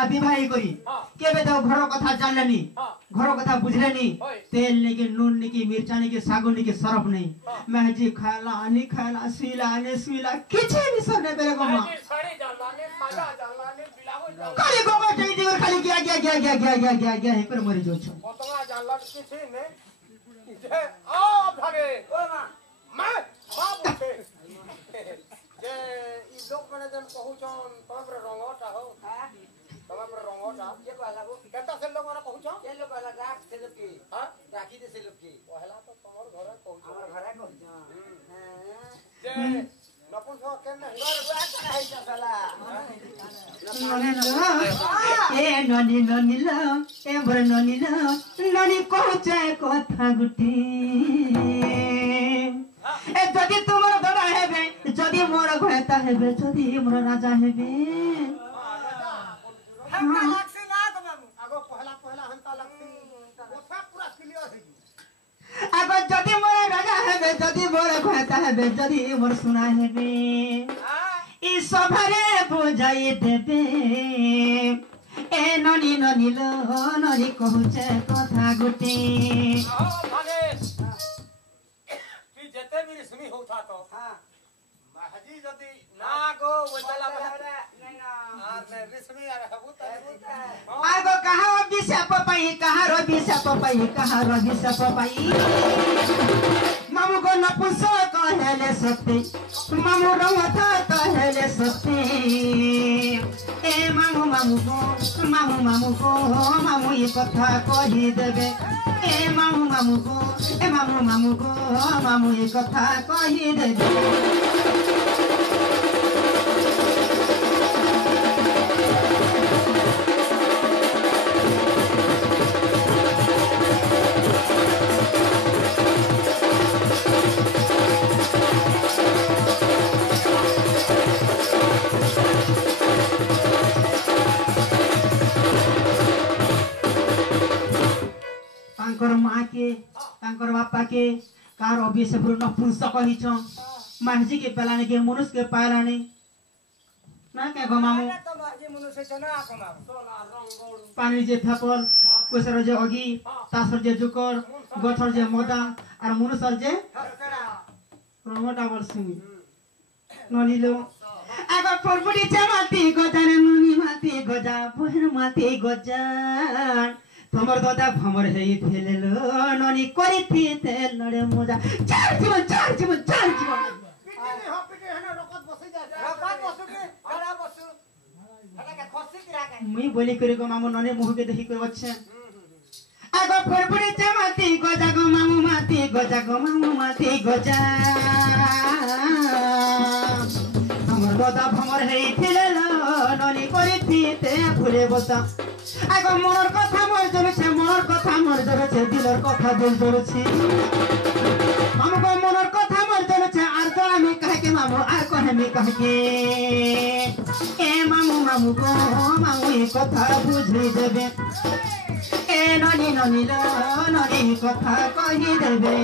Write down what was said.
गला विवाह करी केबे तो घर कथा जानलेनी घर कथा बुझलेनी तेल नहीं के नून नहीं के मिर्चा नहीं के सागुन नहीं के सरफ नहीं मैं जी खाला नहीं खाला सुईला किछे नहीं सरने बेरे को मां खाली गोगो चाहिए दिवर खाली गया है पर मरी जो छ ओतवा जानला किछे ने जे आ भागे ओ मां बाप से जे ई लोक माने जन कहउछन तमर रंगटा हो तमर रंगटा जे कहला गो केता से लोग माने कहउछन ए लोग कहला राख से लोग की हां राखी दे से लोग की कहला तो तमर घरे कहउछन हमर घरे कहउछन जे नपुंसक केन घर बुआ करे है साला ए ननी ला ए बर ननी ला ननी कहउछे कथा गुटी ए जदि तुमर दड़ा हेबे जदि मोर घएता हेबे जदि मोर राजा हेबे हमका लागसी ना तो मामू आगो पहला हमका लागसी ओथा पूरा क्लियर है आगो जदि मोर राजा हेबे जदि मोर घएता हेबे जदि मोर सुना हेबे ई सभारे बुझाई देबे ए ननी लो ननी कहउछे कथा गुटी भागे जते भी सुनी होता तो हां महजी जदी ना गो वतला नहीं ना आर रिसमी आ हबू त आगो कहां अभिशाप पाई कहां अभिशाप पाई कहां अभिशाप पाई मामू को नपुंसो कहले सत्य मामू रंगथा कहले सत्य ए मामू को मामू ये कथा कहि देबे ए मामू को मामू ये कथा कहि देबे तांकर माँ के तांकर बापा के कार अभिशाप नपुंसक कहिछ महजी के पलाने के मनुष्य के पालाने ना के गमामु तो महजी मनुष्य जना कमाऊ पानी जे थापल कोसर जे अगी तासर जे जुकर गठर जे मोदा और मनुष्य जे रंगटा बरसुमी नलिलो आगो फरफुडी चमाती गजाने नुनी माती गजा बहर माती गजान तमर दादा भमर है थेलेलो ननी करी थी तेल नडे मोजा चार जीवन पिटे है ना रकत बसई जा रकत बसु के गड़ा बसु हटा के खसी किरा के मुई बोली करे गो मामू नने मुह के देखि करे अच्छे आगो फरफुडी चमाती गजा गो मामू माती गजा तमर दादा भमर है थेलेलो ननी करी थी ते फुले बसा आगो मनर कथा मोर जरछे दिलर कथा दिल जरछे हमको मनर कथा मोर जरछे आर तो আমি কাকে মামু আর কোনে মি কাকে এ মামু को मामू এই কথা বুঝি দেবে এ ননি কথা কহি দেবে